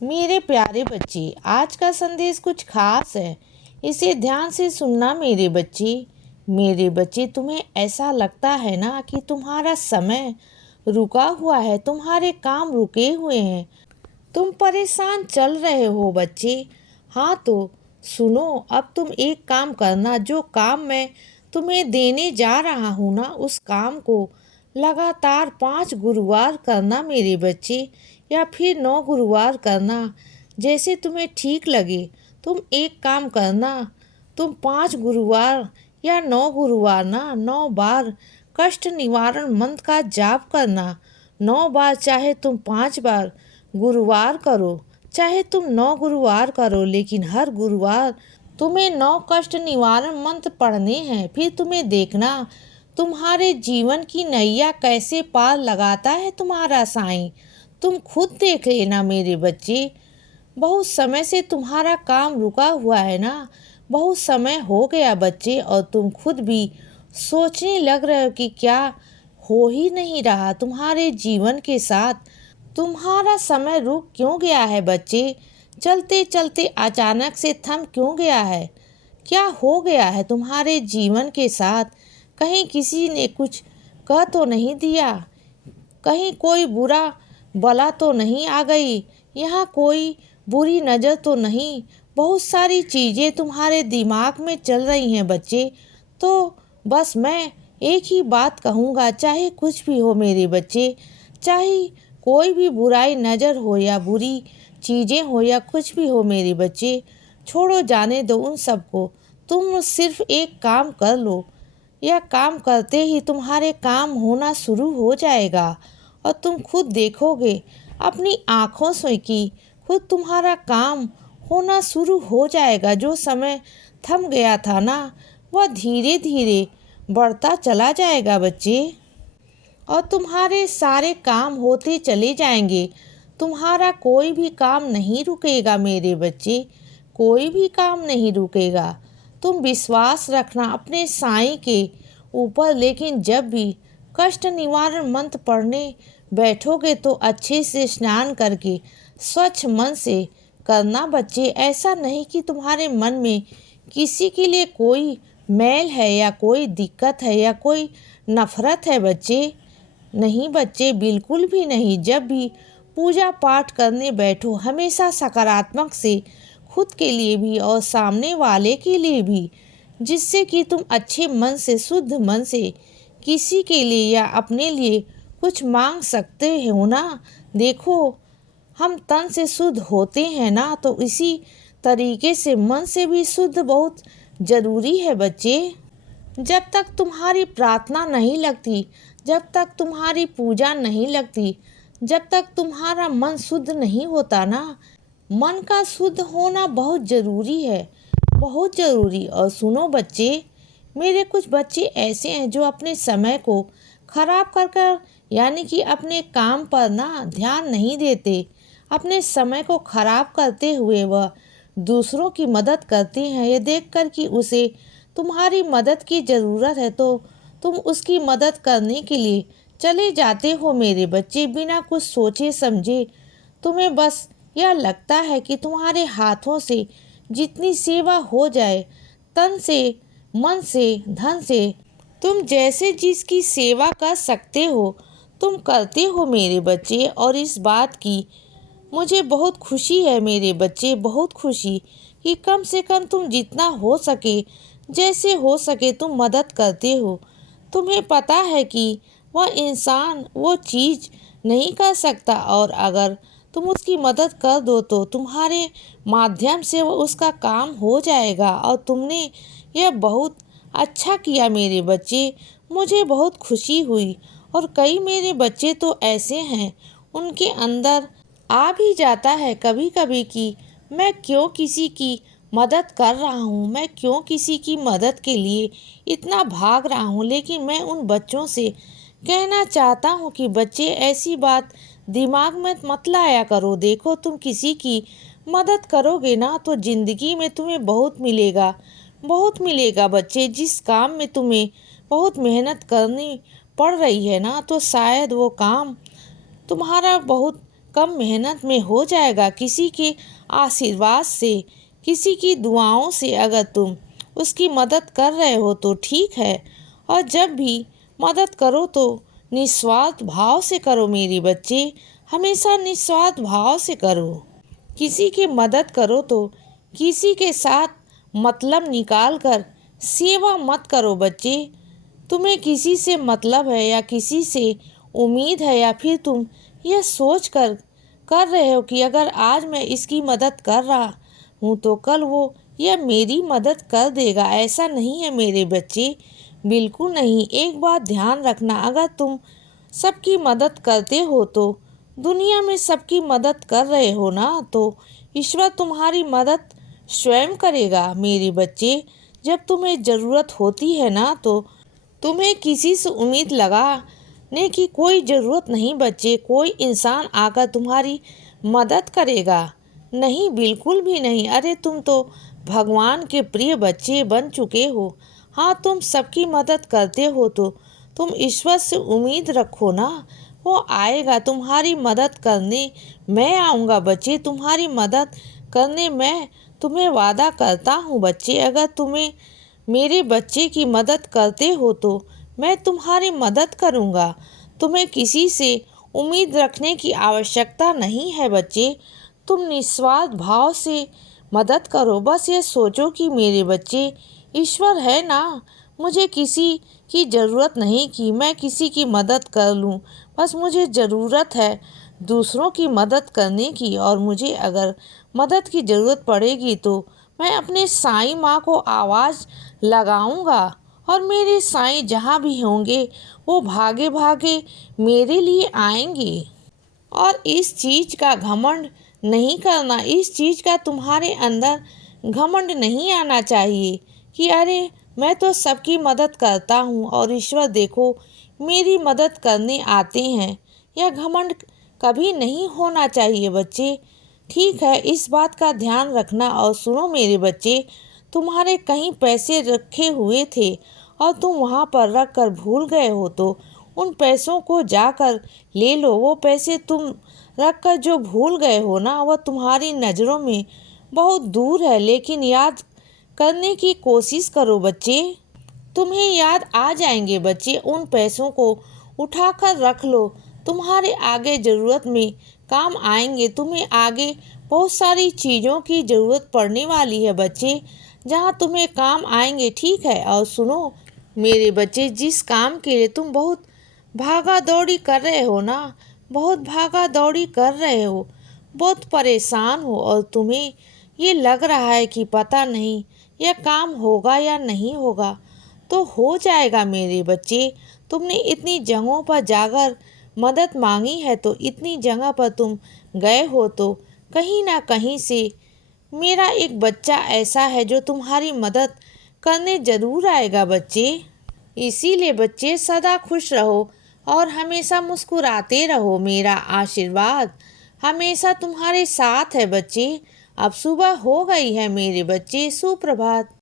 मेरे प्यारे बच्चे, आज का संदेश कुछ खास है। इसे ध्यान से सुनना मेरे बच्चे। मेरे बच्चे, तुम्हें ऐसा लगता है ना कि तुम्हारा समय रुका हुआ है, तुम्हारे काम रुके हुए हैं, तुम परेशान चल रहे हो बच्चे। हाँ तो सुनो, अब तुम एक काम करना। जो काम मैं तुम्हें देने जा रहा हूँ ना, उस काम को लगातार 5 गुरुवार करना मेरे बच्चे, या फिर 9 गुरुवार करना, जैसे तुम्हें ठीक लगे। तुम एक काम करना, तुम 5 गुरुवार या 9 गुरुवार ना 9 बार कष्ट निवारण मंत्र का जाप करना। 9 बार, चाहे तुम 5 बार गुरुवार करो, चाहे तुम 9 गुरुवार करो, लेकिन हर गुरुवार तुम्हें 9 कष्ट निवारण मंत्र पढ़ने हैं। फिर तुम्हें देखना तुम्हारे जीवन की नैया कैसे पार लगाता है तुम्हारा साईं। तुम खुद देख लेना मेरे बच्चे। बहुत समय से तुम्हारा काम रुका हुआ है ना, बहुत समय हो गया बच्चे, और तुम खुद भी सोचने लग रहे हो कि क्या हो ही नहीं रहा तुम्हारे जीवन के साथ। तुम्हारा समय रुक क्यों गया है बच्चे? चलते चलते अचानक से थम क्यों गया है? क्या हो गया है तुम्हारे जीवन के साथ? कहीं किसी ने कुछ कह तो नहीं दिया? कहीं कोई बुरा बला तो नहीं आ गई? यहाँ कोई बुरी नज़र तो नहीं? बहुत सारी चीज़ें तुम्हारे दिमाग में चल रही हैं बच्चे। तो बस मैं एक ही बात कहूँगा, चाहे कुछ भी हो मेरे बच्चे, चाहे कोई भी बुराई नज़र हो या बुरी चीज़ें हो या कुछ भी हो मेरे बच्चे, छोड़ो, जाने दो उन सबको। तुम सिर्फ एक काम कर लो, यह काम करते ही तुम्हारे काम होना शुरू हो जाएगा, और तुम खुद देखोगे अपनी आँखों से कि खुद तुम्हारा काम होना शुरू हो जाएगा। जो समय थम गया था ना, वह धीरे धीरे बढ़ता चला जाएगा बच्चे, और तुम्हारे सारे काम होते चले जाएंगे। तुम्हारा कोई भी काम नहीं रुकेगा मेरे बच्चे, कोई भी काम नहीं रुकेगा। तुम विश्वास रखना अपने साईं के ऊपर। लेकिन जब भी कष्ट निवारण मंत्र पढ़ने बैठोगे तो अच्छे से स्नान करके स्वच्छ मन से करना बच्चे। ऐसा नहीं कि तुम्हारे मन में किसी के लिए कोई मैल है या कोई दिक्कत है या कोई नफरत है बच्चे। नहीं बच्चे, बिल्कुल भी नहीं। जब भी पूजा पाठ करने बैठो, हमेशा सकारात्मक से, खुद के लिए भी और सामने वाले के लिए भी, जिससे कि तुम अच्छे मन से, शुद्ध मन से किसी के लिए या अपने लिए कुछ मांग सकते हो ना। देखो, हम तन से शुद्ध होते हैं ना, तो इसी तरीके से मन से भी शुद्ध बहुत ज़रूरी है बच्चे। जब तक तुम्हारी प्रार्थना नहीं लगती, जब तक तुम्हारी पूजा नहीं लगती, जब तक तुम्हारा मन शुद्ध नहीं होता ना, मन का शुद्ध होना बहुत ज़रूरी है, बहुत ज़रूरी। और सुनो बच्चे, मेरे कुछ बच्चे ऐसे हैं जो अपने समय को खराब कर कर, यानी कि अपने काम पर ना ध्यान नहीं देते। अपने समय को खराब करते हुए वह दूसरों की मदद करते हैं। ये देखकर कि उसे तुम्हारी मदद की ज़रूरत है, तो तुम उसकी मदद करने के लिए चले जाते हो मेरे बच्चे, बिना कुछ सोचे समझे। तुम्हें बस यह लगता है कि तुम्हारे हाथों से जितनी सेवा हो जाए, तन से, मन से, धन से, तुम जैसे जिसकी सेवा कर सकते हो तुम करते हो मेरे बच्चे। और इस बात की मुझे बहुत खुशी है मेरे बच्चे, बहुत खुशी कि कम से कम तुम जितना हो सके, जैसे हो सके तुम मदद करते हो। तुम्हें पता है कि वह इंसान वो चीज़ नहीं कर सकता, और अगर तुम उसकी मदद कर दो तो तुम्हारे माध्यम से वो उसका काम हो जाएगा। और तुमने यह बहुत अच्छा किया मेरे बच्चे, मुझे बहुत खुशी हुई। और कई मेरे बच्चे तो ऐसे हैं, उनके अंदर आ भी जाता है कभी कभी कि मैं क्यों किसी की मदद कर रहा हूँ, मैं क्यों किसी की मदद के लिए इतना भाग रहा हूँ। लेकिन मैं उन बच्चों से कहना चाहता हूँ कि बच्चे, ऐसी बात दिमाग में मत लाया करो। देखो, तुम किसी की मदद करोगे ना तो ज़िंदगी में तुम्हें बहुत मिलेगा, बहुत मिलेगा बच्चे। जिस काम में तुम्हें बहुत मेहनत करनी पड़ रही है ना, तो शायद वो काम तुम्हारा बहुत कम मेहनत में हो जाएगा। किसी के आशीर्वाद से, किसी की दुआओं से अगर तुम उसकी मदद कर रहे हो तो ठीक है। और जब भी मदद करो तो निस्वार्थ भाव से करो मेरे बच्चे, हमेशा निस्वार्थ भाव से करो। किसी की मदद करो तो किसी के साथ मतलब निकाल कर सेवा मत करो बच्चे। तुम्हें किसी से मतलब है या किसी से उम्मीद है, या फिर तुम यह सोच कर रहे हो कि अगर आज मैं इसकी मदद कर रहा हूँ तो कल वो यह मेरी मदद कर देगा। ऐसा नहीं है मेरे बच्चे, बिल्कुल नहीं। एक बात ध्यान रखना, अगर तुम सबकी मदद करते हो तो दुनिया में सबकी मदद कर रहे हो ना, तो ईश्वर तुम्हारी मदद स्वयं करेगा मेरे बच्चे। जब तुम्हें ज़रूरत होती है ना तो तुम्हें किसी से उम्मीद लगाने की कोई ज़रूरत नहीं बच्चे। कोई इंसान आकर तुम्हारी मदद करेगा नहीं, बिल्कुल भी नहीं। अरे तुम तो भगवान के प्रिय बच्चे बन चुके हो। हाँ, तुम सबकी मदद करते हो तो तुम ईश्वर से उम्मीद रखो ना, वो आएगा तुम्हारी मदद करने। मैं आऊँगा बच्चे तुम्हारी मदद करने, मैं तुम्हें वादा करता हूँ बच्चे। अगर तुम्हें मेरे बच्चे की मदद करते हो तो मैं तुम्हारी मदद करूँगा। तुम्हें किसी से उम्मीद रखने की आवश्यकता नहीं है बच्चे। तुम निस्वार्थ भाव से मदद करो। बस ये सोचो कि मेरे बच्चे ईश्वर है ना, मुझे किसी की ज़रूरत नहीं कि मैं किसी की मदद कर लूँ। बस मुझे ज़रूरत है दूसरों की मदद करने की, और मुझे अगर मदद की ज़रूरत पड़ेगी तो मैं अपने साईं माँ को आवाज़ लगाऊंगा, और मेरे साईं जहाँ भी होंगे वो भागे भागे मेरे लिए आएंगे। और इस चीज़ का घमंड नहीं करना, इस चीज़ का तुम्हारे अंदर घमंड नहीं आना चाहिए कि अरे मैं तो सबकी मदद करता हूँ और ईश्वर देखो मेरी मदद करने आते हैं। यह घमंड कभी नहीं होना चाहिए बच्चे। ठीक है, इस बात का ध्यान रखना। और सुनो मेरे बच्चे, तुम्हारे कहीं पैसे रखे हुए थे और तुम वहाँ पर रख कर भूल गए हो तो उन पैसों को जाकर ले लो। वो पैसे तुम रख कर जो भूल गए हो ना, वह तुम्हारी नज़रों में बहुत दूर है, लेकिन याद करने की कोशिश करो बच्चे। तुम्हें याद आ जाएंगे बच्चे। उन पैसों को उठाकर रख लो, तुम्हारे आगे ज़रूरत में काम आएंगे। तुम्हें आगे बहुत सारी चीज़ों की ज़रूरत पड़ने वाली है बच्चे, जहाँ तुम्हें काम आएंगे। ठीक है, और सुनो मेरे बच्चे, जिस काम के लिए तुम बहुत भागा दौड़ी कर रहे हो ना, बहुत भागा दौड़ी कर रहे हो, बहुत परेशान हो, और तुम्हें ये लग रहा है कि पता नहीं यह काम होगा या नहीं होगा, तो हो जाएगा मेरे बच्चे। तुमने इतनी जगहों पर जाकर मदद मांगी है, तो इतनी जगह पर तुम गए हो तो कहीं ना कहीं से मेरा एक बच्चा ऐसा है जो तुम्हारी मदद करने ज़रूर आएगा बच्चे। इसीलिए बच्चे सदा खुश रहो और हमेशा मुस्कुराते रहो। मेरा आशीर्वाद हमेशा तुम्हारे साथ है बच्चे। अब सुबह हो गई है मेरे बच्चे, सुप्रभात।